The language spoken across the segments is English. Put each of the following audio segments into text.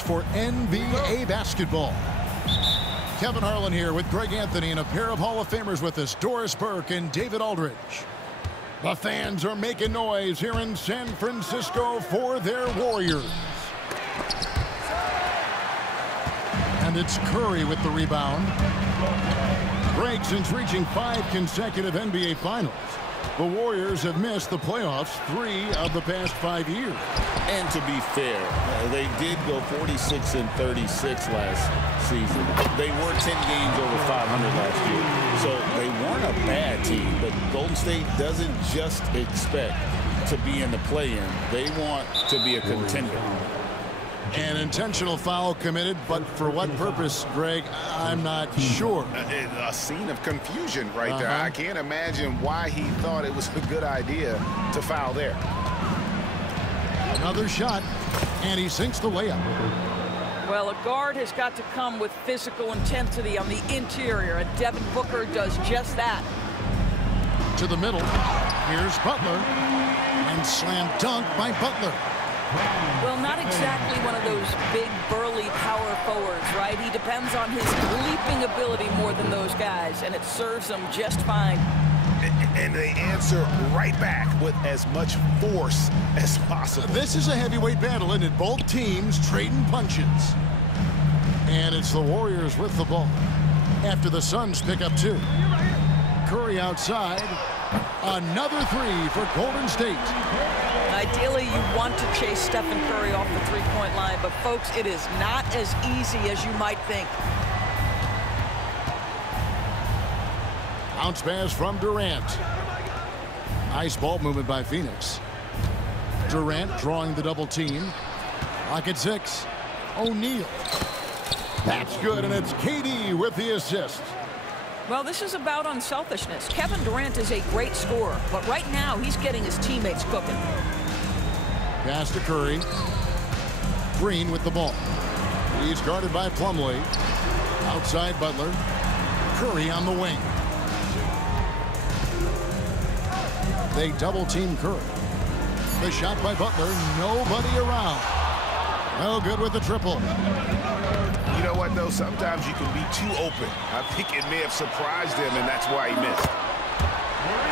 For NBA basketball. Kevin Harlan here with Greg Anthony and a pair of Hall of Famers with us, Doris Burke and David Aldridge. The fans are making noise here in San Francisco for their Warriors. And it's Curry with the rebound. Greg, since reaching 5 consecutive NBA Finals, the Warriors have missed the playoffs 3 of the past 5 years. And to be fair, they did go 46-36 last season. They were 10 games over 500 last year. So they weren't a bad team, but Golden State doesn't just expect to be in the play-in. They want to be a contender. An intentional foul committed, but for what purpose, Greg, I'm not sure. A scene of confusion right there. I can't imagine why he thought it was a good idea to foul there. Another shot, and he sinks the layup. Well, a guard has got to come with physical intensity on the interior, and Devin Booker does just that. To the middle. Here's Butler. And slam dunk by Butler. Well, not exactly one of those big, burly power forwards, right? He depends on his leaping ability more than those guys, and it serves him just fine. And they answer right back with as much force as possible. This is a heavyweight battle, and it both teams trading punches. And it's the Warriors with the ball after the Suns pick up 2. Curry outside. Another 3 for Golden State. Ideally, you want to chase Stephen Curry off the three-point line, but folks, it is not as easy as you might think. Bounce pass from Durant. Nice ball movement by Phoenix. Durant drawing the double team. Clock at 6. O'Neal. That's good, and it's KD with the assist. Well, this is about unselfishness. Kevin Durant is a great scorer, but right now he's getting his teammates cooking. Pass to Curry. Green with the ball. He's guarded by Plumlee. Outside Butler. Curry on the wing. They double team Curry. The shot by Butler. Nobody around. No good with the triple. You know what, though? Sometimes you can be too open. I think it may have surprised him, and that's why he missed.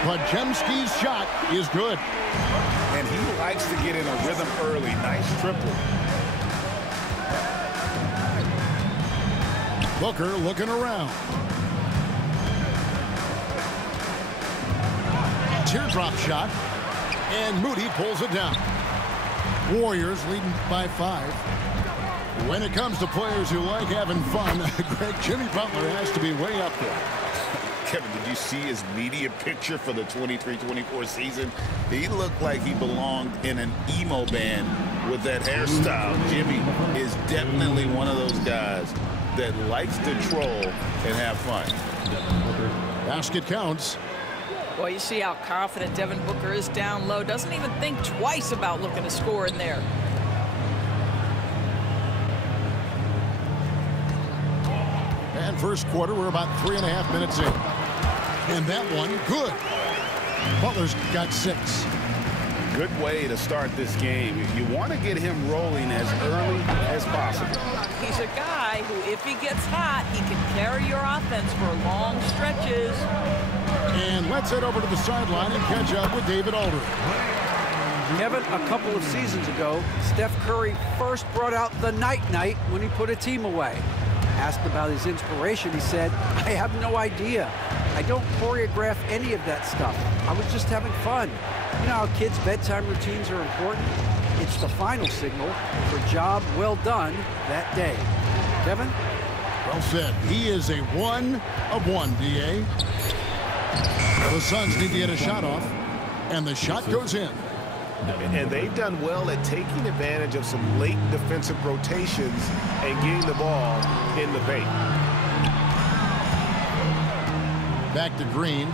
Podziemski's shot is good. And he likes to get in a rhythm early. Nice triple. Booker looking around. Teardrop shot. And Moody pulls it down. Warriors leading by 5. When it comes to players who like having fun, Greg, Jimmy Butler has to be way up there. Kevin, did you see his media picture for the 23-24 season? He looked like he belonged in an emo band with that hairstyle. Jimmy is definitely one of those guys that likes to troll and have fun. Basket counts. Well, you see how confident Devin Booker is down low. Doesn't even think twice about looking to score in there. And first quarter, we're about 3.5 minutes in. And that one, good. Butler's got 6. Good way to start this game. You want to get him rolling as early as possible. He's a guy who, if he gets hot, he can carry your offense for long stretches. And let's head over to the sideline and catch up with David Aldridge. Kevin, a couple of seasons ago, Steph Curry first brought out the night-night when he put a team away. Asked about his inspiration, he said, "I have no idea. I don't choreograph any of that stuff. I was just having fun." You know how kids' bedtime routines are important? It's the final signal for job well done that day. Kevin? Well said. He is a 1 of 1, D.A. The Suns need to get a shot off, and the shot goes in. And they've done well at taking advantage of some late defensive rotations and getting the ball in the paint. Back to Green.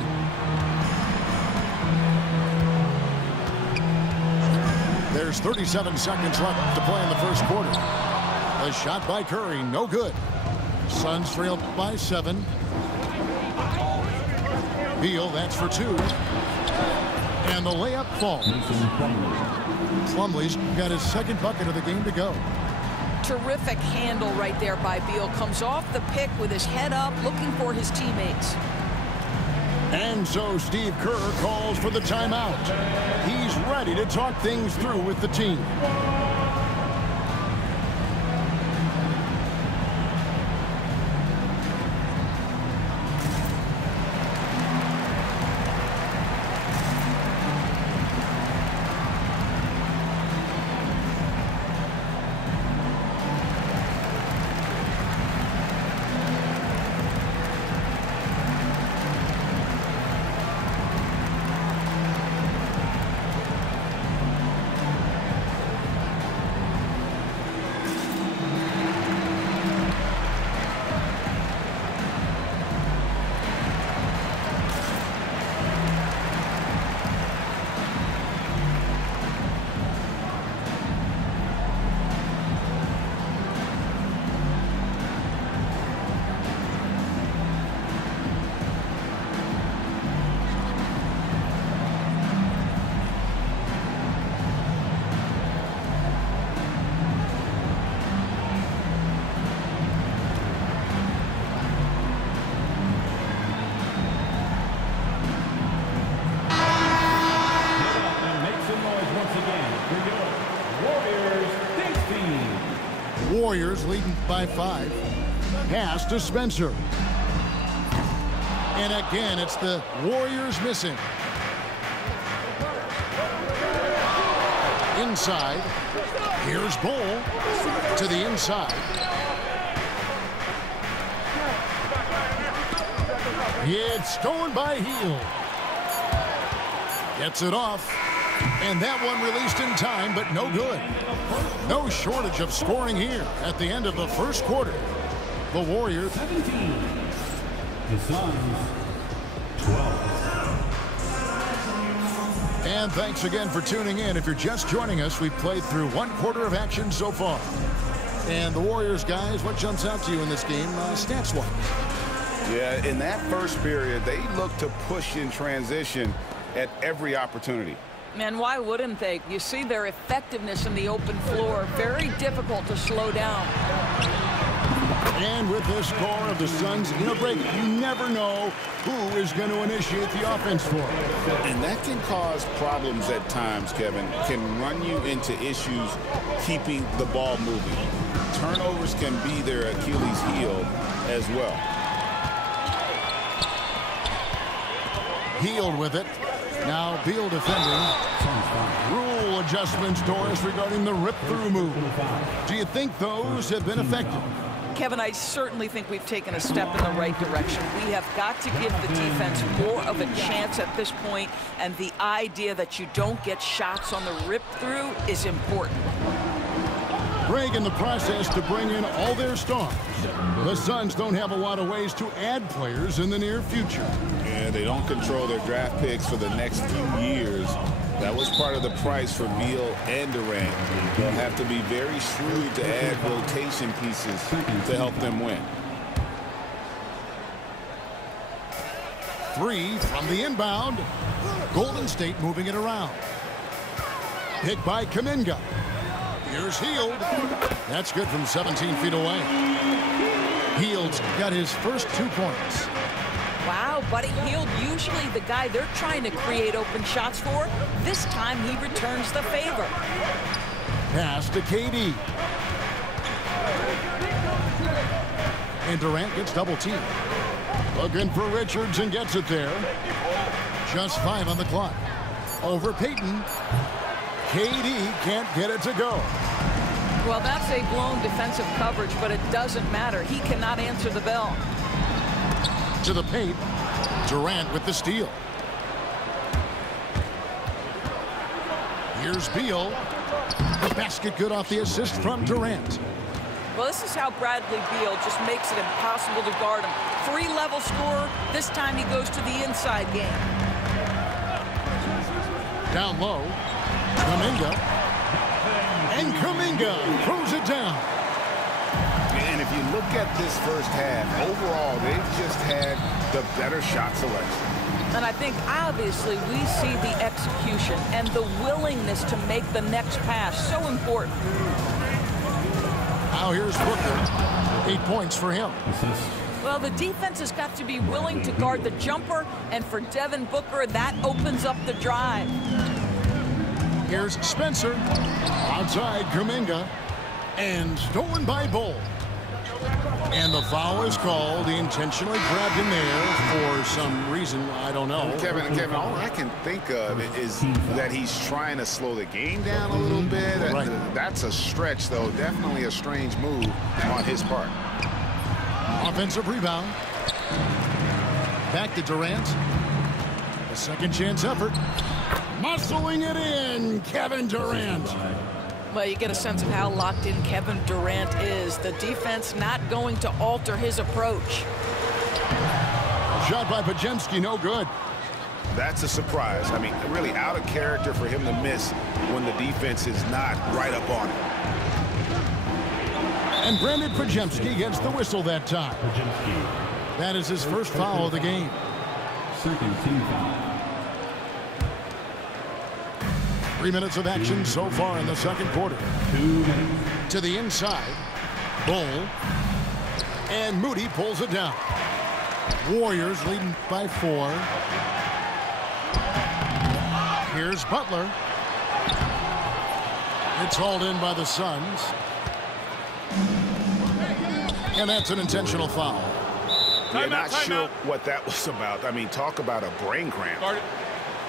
There's 37 seconds left to play in the first quarter. A shot by Curry, no good. Suns trail by 7. Beal, that's for 2. And the layup falls. Plumlee's got his second bucket of the game to go. Terrific handle right there by Beal. Comes off the pick with his head up, looking for his teammates. And so Steve Kerr calls for the timeout. He's ready to talk things through with the team. Warriors leading by 5. Pass to Spencer. And again, it's the Warriors missing. Inside. Here's Bull to the inside. It's stolen by Hield. Gets it off. And that one released in time, but no good. No shortage of scoring here at the end of the first quarter. The Warriors 17. The Suns 12. And thanks again for tuning in. If you're just joining us, we've played through 1 quarter of action so far. And the Warriors, guys, what jumps out to you in this game, stats-wise? Yeah, in that first period, they looked to push in transition at every opportunity. Man, why wouldn't they? You see their effectiveness in the open floor. Very difficult to slow down. And with the score of the Suns, Greg, you never know who is going to initiate the offense for them. And that can cause problems at times, Kevin. Can run you into issues keeping the ball moving. Turnovers can be their Achilles heel as well. Hield with it. Now Beal defending. Rule adjustments, Doris, regarding the rip-through move. Do you think those have been effective? Kevin, I certainly think we've taken a step in the right direction. We have got to give the defense more of a chance at this point, and the idea that you don't get shots on the rip-through is important. Greg in the process to bring in all their stars. The Suns don't have a lot of ways to add players in the near future. Yeah, they don't control their draft picks for the next few years. That was part of the price for Beal and Durant. They'll have to be very shrewd to add rotation pieces to help them win. 3 from the inbound. Golden State moving it around. Picked by Kuminga. Here's Hield. That's good from 17 feet away. Hield's got his first 2 points. Wow, Buddy Hield, usually the guy they're trying to create open shots for. This time he returns the favor. Pass to KD. And Durant gets double teamed. Looking for Richards and gets it there. Just 5 on the clock. Over Payton. KD can't get it to go. Well, that's a blown defensive coverage, but it doesn't matter. He cannot answer the bell. To the paint. Durant with the steal. Here's Beal. The basket good off the assist from Durant. Well, this is how Bradley Beal just makes it impossible to guard him. 3-level scorer. This time he goes to the inside game. Down low. Kuminga. And Kuminga throws it down. And if you look at this first half, overall, they've just had the better shot selection. And I think, obviously, we see the execution and the willingness to make the next pass so important. Now here's Booker. 8 points for him. Assist. Well, the defense has got to be willing to guard the jumper, and for Devin Booker, that opens up the drive. Here's Spencer. Outside Kuminga. And stolen by Bull. And the foul is called. He intentionally grabbed him there for some reason. I don't know. Kevin, all I can think of is that he's trying to slow the game down a little bit. Right. That's a stretch, though. Definitely a strange move on his part. Offensive rebound. Back to Durant. A second chance effort. Muscling it in, Kevin Durant. Well, you get a sense of how locked in Kevin Durant is. The defense not going to alter his approach. Shot by Podziemski, no good. That's a surprise. I mean, really out of character for him to miss when the defense is not right up on him. And Brandon Podziemski gets the whistle that time. Podziemski. That is his first foul of the game. Second team foul. 3 minutes of action so far in the second quarter. 2 minutes. To the inside. Bull. And Moody pulls it down. Warriors leading by 4. Here's Butler. It's hauled in by the Suns. And that's an intentional foul. Yeah, not sure what that was about. I mean, talk about a brain cramp.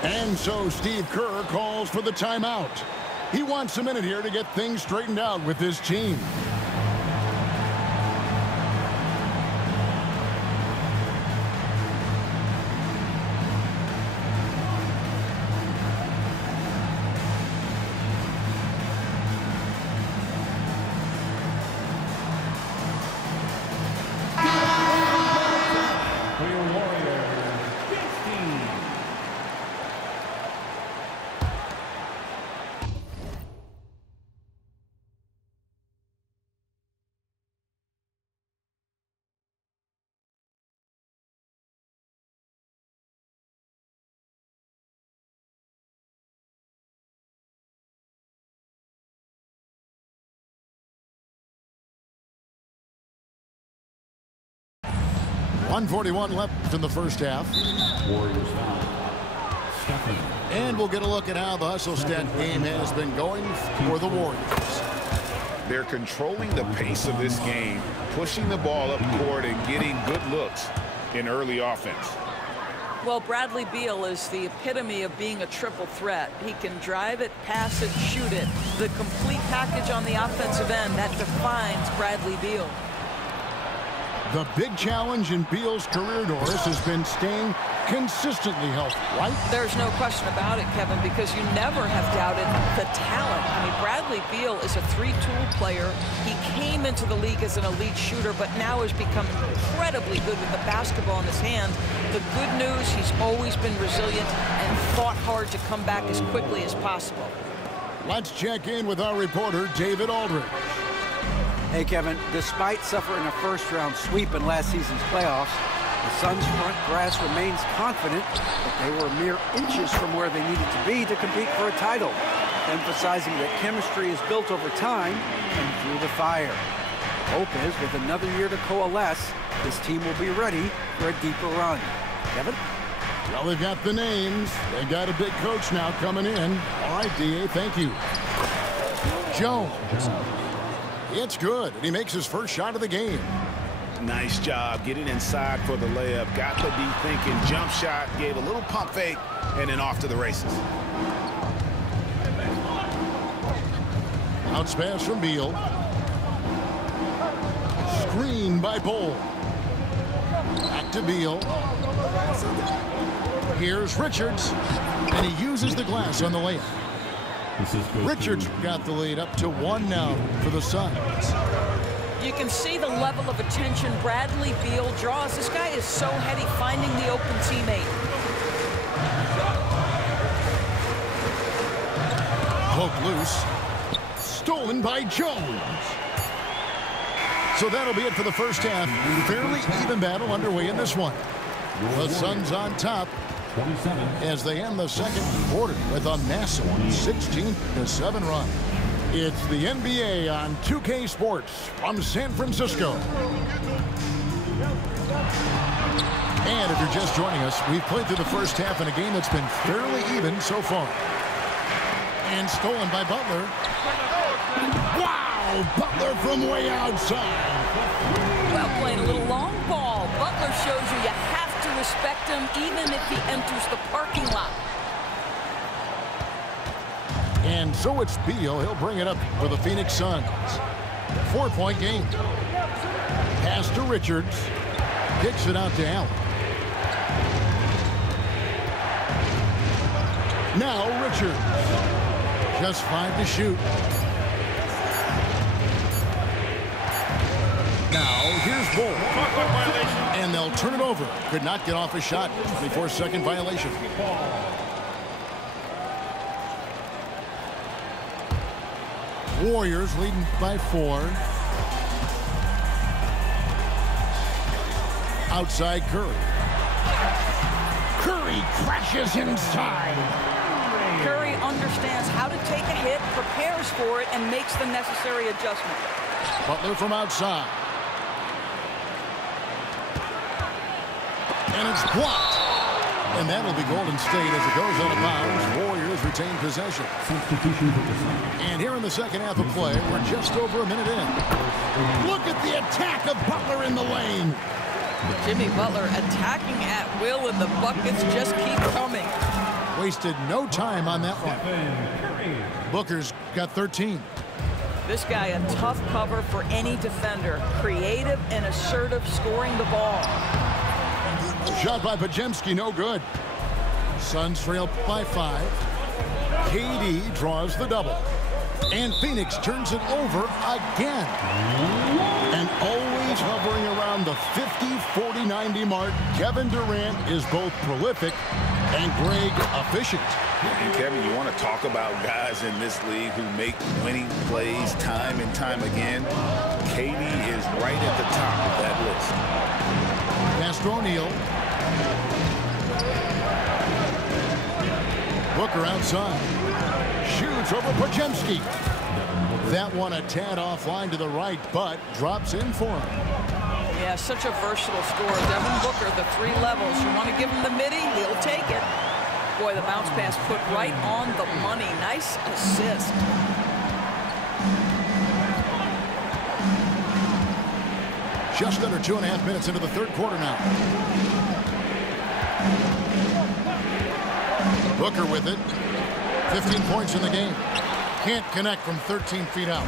And so Steve Kerr calls for the timeout. He wants a minute here to get things straightened out with his team. For your Warriors, 15. .141 left in the first half. Warriors foul. Stephen. And we'll get a look at how the hustle stat game has been going for the Warriors. They're controlling the pace of this game, pushing the ball up court and getting good looks in early offense. Well, Bradley Beal is the epitome of being a triple threat. He can drive it, pass it, shoot it. The complete package on the offensive end, that defines Bradley Beal. The big challenge in Beal's career, Doris, has been staying consistently healthy, right? There's no question about it, Kevin, because you never have doubted the talent. I mean, Bradley Beal is a three-tool player. He came into the league as an elite shooter, but now has become incredibly good with the basketball in his hand. The good news, he's always been resilient and fought hard to come back as quickly as possible. Let's check in with our reporter, David Aldridge. Hey, Kevin, despite suffering a first-round sweep in last season's playoffs, the Suns' front brass remains confident that they were mere inches from where they needed to be to compete for a title, emphasizing that chemistry is built over time and through the fire. The hope is, with another year to coalesce, this team will be ready for a deeper run. Kevin? Well, they've got the names. They got a big coach now coming in. All right, D.A., thank you. Jones. It's good, and he makes his first shot of the game. Nice job getting inside for the layup. Got the D thinking, jump shot, gave a little pump fake, and then off to the races. Bounce pass from Beal. Screen by Bull. Back to Beal. Here's Richards, and he uses the glass on the layup. Richards got the lead up to 1 now for the Suns. You can see the level of attention Bradley Beal draws. This guy is so heady finding the open teammate. Poked loose. Stolen by Jones. So that'll be it for the first half. Fairly even battle underway in this one. The Suns on top 27. as they end the second quarter with a massive 16-7 run. It's the NBA on 2K Sports from San Francisco. And if you're just joining us, we've played through the first half in a game that's been fairly even so far. And stolen by Butler. Wow! Butler from way outside. Well, playing a little long ball. Butler shows you have to respect him even if he enters the parking lot. And so it's Beal. He'll bring it up for the Phoenix Suns. 4-point game. Pass to Richards. Kicks it out to Allen. Now Richards. Just 5 to shoot. Now here's Bull. And they'll turn it over. Could not get off a shot. 24-second violation. Warriors leading by 4. Outside Curry. Curry crashes inside. Curry understands how to take a hit, prepares for it, and makes the necessary adjustment. Butler from outside. And it's blocked. And that'll be Golden State as it goes out of bounds. Warriors retain possession. Substitution for the Suns. And here in the second half of play, we're just over a minute in. Look at the attack of Butler in the lane. Jimmy Butler attacking at will, and the buckets just keep coming. Wasted no time on that one. Booker's got 13. This guy a tough cover for any defender. Creative and assertive scoring the ball. Shot by Podziemski, no good. Suns trail by 5. KD draws the double. And Phoenix turns it over again. And always hovering around the 50, 40, 90 mark, Kevin Durant is both prolific and Greg efficient. And Kevin, you want to talk about guys in this league who make winning plays time and time again? KD is right at the top of that list. Pass to O'Neal. Booker outside. Shoots over Podziemski. That one a tad offline to the right, but drops in for him. Yeah, such a versatile scorer. Devin Booker, the 3 levels. You want to give him the midi, he'll take it. Boy, the bounce pass put right on the money. Nice assist. Just under 2.5 minutes into the third quarter now. Booker with it. 15 points in the game. Can't connect from 13 feet out.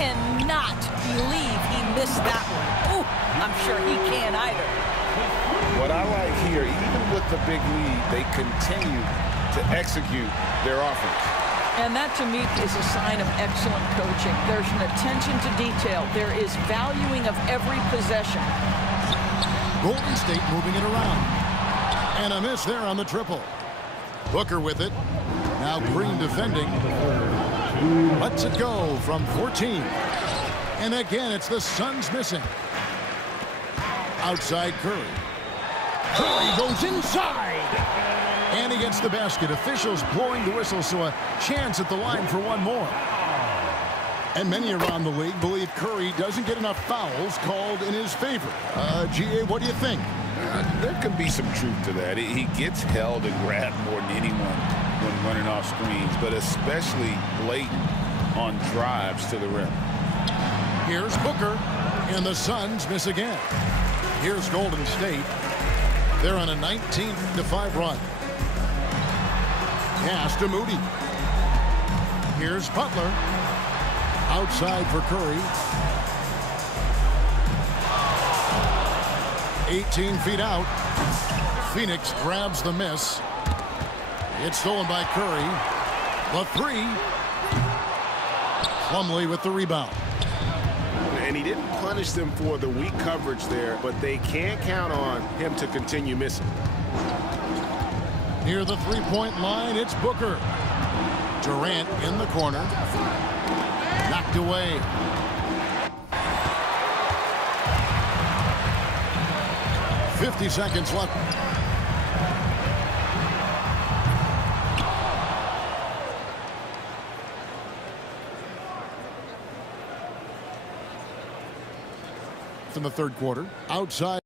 Cannot believe he missed that one. Ooh, I'm sure he can't either. What I like here, even with the big lead, they continue to execute their offense. And that, to me, is a sign of excellent coaching. There's an attention to detail. There is valuing of every possession. Golden State moving it around. And a miss there on the triple. Booker with it. Now Green defending. Lets it go from 14. And again, it's the Suns missing. Outside Curry. Curry goes inside. And he gets the basket. Officials blowing the whistle, so a chance at the line for one more. And many around the league believe Curry doesn't get enough fouls called in his favor. GA, what do you think? There could be some truth to that. He gets held and grabbed more than anyone when running off screens, but especially blatant on drives to the rim. Here's Booker, and the Suns miss again. Here's Golden State. They're on a 19-5 run. Pass to Moody. Here's Butler. Outside for Curry. 18 feet out. Phoenix grabs the miss. It's stolen by Curry. The 3. Plumlee with the rebound. And he didn't punish them for the weak coverage there, but they can't count on him to continue missing. Near the three-point line, it's Booker. Durant in the corner. Knocked away. .50 seconds left. left in the third quarter. Outside.